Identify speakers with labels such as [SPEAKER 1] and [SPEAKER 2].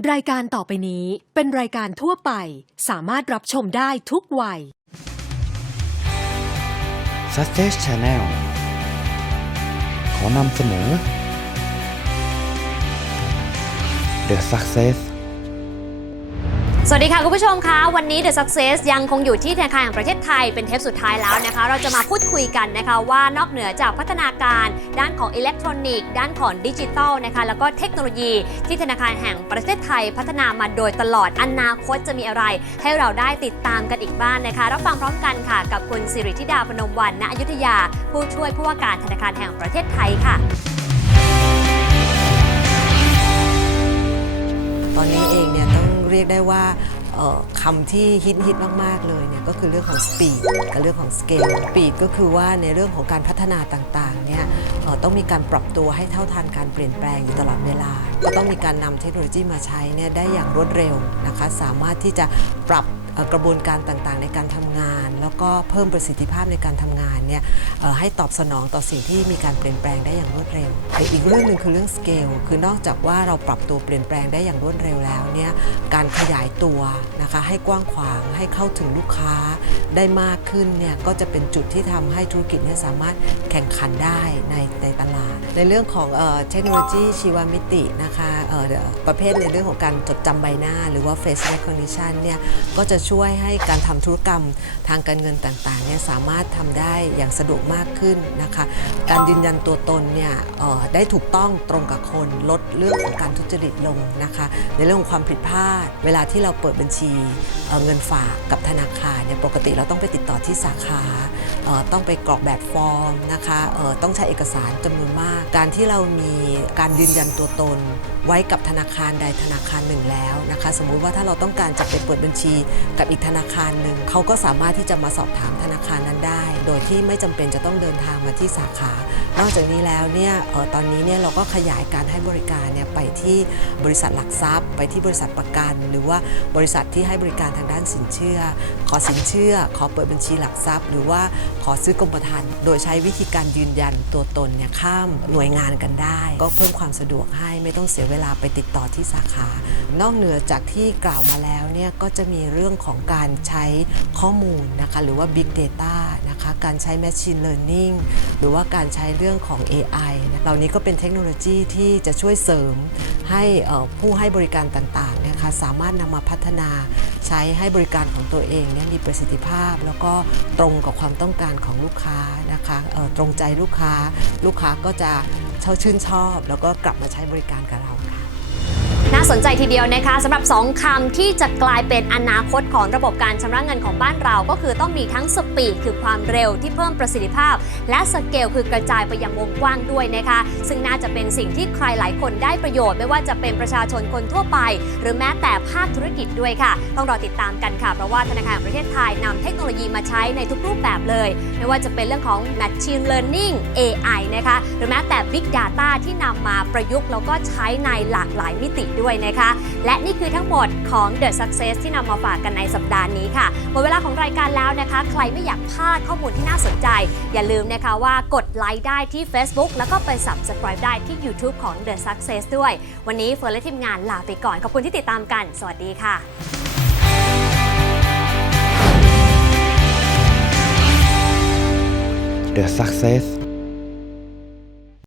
[SPEAKER 1] รายการต่อไปนี้เป็นรายการทั่วไป สามารถรับชมได้ทุกวัย
[SPEAKER 2] Success Channel ขอนำเสนอ The Success
[SPEAKER 3] สวัสดีค่ะ คุณผู้ชมคะวันนี้ The Success ยังคงอยู่ที่ธนาคารแห่งประเทศไทยเป็นเทปสุดท้ายแล้วนะคะ เราจะมาพูดคุยกันนะคะว่านอกเหนือจากพัฒนาการด้านของอิเล็กทรอนิกส์ด้านของดิจิทัลนะคะแล้วก็เทคโนโลยีที่ธนาคารแห่งประเทศไทย พัฒนามาโดยตลอดอนาคตจะมีอะไร ให้เราได้ติดตามกันอีกบ้างนะคะรับฟังพร้อมกันค่ะ กับคุณสิริธิดาพนมวันณอยุธยา ผู้ช่วยผู้ว่าการธนาคารแห่งประเทศไทยค่ะ
[SPEAKER 4] ยต้องเรียกได้ว่าคำที่ฮิตฮิตมาก ๆ เลยเนี่ยก็คือเรื่องของ speed กับเรื่องของ scale speed ก็คือว่าในเรื่องของการพัฒนาต่างๆเนี่ยต้องมีการปรับตัวให้เท่าทันการเปลี่ยนแปลงอยู่ตลอดเวลา ก็ต้องมีการนำเทคโนโลยีมาใช้เนี่ยได้อย่างรวดเร็วนะคะสามารถที่จะปรับ กระบวนการต่างๆ ในการทำงาน แล้วก็เพิ่มประสิทธิภาพในการทำงานเนี่ยให้ตอบสนองต่อสิ่งที่มีการเปลี่ยนแปลงได้อย่างรวดเร็ว อีกเรื่องหนึ่งคือเรื่อง scale คือนอกจากว่าเราปรับตัวเปลี่ยนแปลงได้อย่างรวดเร็วแล้วเนี่ยการขยายตัวนะคะให้กว้างขวางให้เข้าถึงลูกค้าได้มากขึ้นเนี่ยก็จะเป็นจุดที่ทำให้ธุรกิจเนี่ยสามารถแข่งขันได้ในในตลาด ในเรื่องของเทคโนโลยีชีวมิตินะคะประเภทในเรื่องของการจดจำใบหน้า หรือว่า face recognition เนี่ยก็จะช่วยให้การทำธุรกรรมทางการเงินต่างๆเนี่ยสามารถทำได้อย่างสะดวกมากขึ้นนะคะ การยืนยันตัวตนเนี่ยได้ถูกต้องตรงกับคนลดเรื่องของการทุจริตลงนะคะ ในเรื่องของความผิดพลาด เวลาที่เราเปิดบัญชีเเงินฝากกับธนาคารเนี่ยปกติเราต้องไปติดต่อที่สาขาต้องไปกรอกแบบฟอร์มนะคะต้องใช้เอกสารจำนวนมาก การที่เรามีการยืนยันตัวตน ไว้กับธนาคารใดธนาคารหนึ่งแล้วนะคะ สมมุติว่าถ้าเราต้องการจะไปเปิดบัญชีกับอีกธนาคารหนึ่งเขาก็สามารถที่จะมาสอบถามธนาคารนั้นได้ โดยที่ไม่จำเป็นจะต้องเดินทางมาที่สาขา นอกจากนี้แล้วเนี่ยออตอนนี้เนี่ยเราก็ขยายการให้บริการเนี่ยไปที่บริษัทหลักทรัพย์ ไปที่บริษัทประกัน หรือว่าบริษัทที่ให้บริการทางด้านสินเชื่อ ขอสินเชื่อ ขอเปิดบัญชีหลักทรัพย์ หรือว่าขอซื้อกรมธรรม์โดยใช้วิธีการยืนยันตัวตนเนี่ยข้ามหน่วยงานกันได้ ก็เพิ่มความสะดวกให้ไม่ต้องเสียเวลาไปติดต่อที่สาขา นอกเหนือจากที่กล่าวมาแล้วเนี่ยก็จะมีเรื่องของการใช้ข้อมูลนะคะหรือว่า Big Data นะคะการใช้ Machine Learning หรือว่าการใช้เรื่องของ AI เหล่านี้ก็เป็นเทคโนโลยีที่จะช่วยเสริมให้ผู้ให้บริการต่างๆนะคะสามารถนำมาพัฒนาใช้ให้บริการของตัวเองเนี่ยมีประสิทธิภาพ แล้วก็ตรงกับความต้องการของลูกค้านะคะตรงใจลูกค้า ลูกค้าก็จะเช่าชื่นชอบ แล้วก็กลับมาใช้บริการกับเราค่ะา
[SPEAKER 3] สนใจทีเดียวนะคะสำหรับ 2คำที่จะกลายเป็นอนาคตของระบบการชำระเงินของบ้านเรา ก็คือต้องมีทั้งสปีดคือความเร็วที่เพิ่มประสิทธิภาพ และสเกลคือกระจายไปยังวงกว้างด้วยนะคะซึ่งน่าจะเป็นสิ่งที่ใครหลายคนได้ประโยชน์ ไม่ว่าจะเป็นประชาชนคนทั่วไป หรือแม้แต่ภาคธุรกิจด้วยค่ะ ต้องรอติดตามกันค่ะเพราะว่าธนาคารแห่งประเทศไทยนำเทคโนโลยีมาใช้ในทุกรูปแบบเลย ไม่ว่าจะเป็นเรื่องของ Machine Learning AI นะคะหรือแม้แต่ Big Data ที่นำมาประยุกต์แล้วก็ใช้ในหลากหลายมิติด้วยนะคะ และนี่คือทั้งหมดของ The Success ที่นำมาฝากกันในสัปดาห์นี้ค่ะ หมดเวลาของรายการแล้วนะคะ ใครไม่อยากพลาดข้อมูลที่น่าสนใจ อย่าลืมนะคะว่ากดไลค์ได้ที่ Facebook แล้วก็ไป Subscribe ได้ที่ YouTube ของ The Success ด้วย วันนี้เฟิร์นและทีมงานลาไปก่อน ขอบคุณที่ติดตามกัน สวัสดีค่ะ
[SPEAKER 2] The Success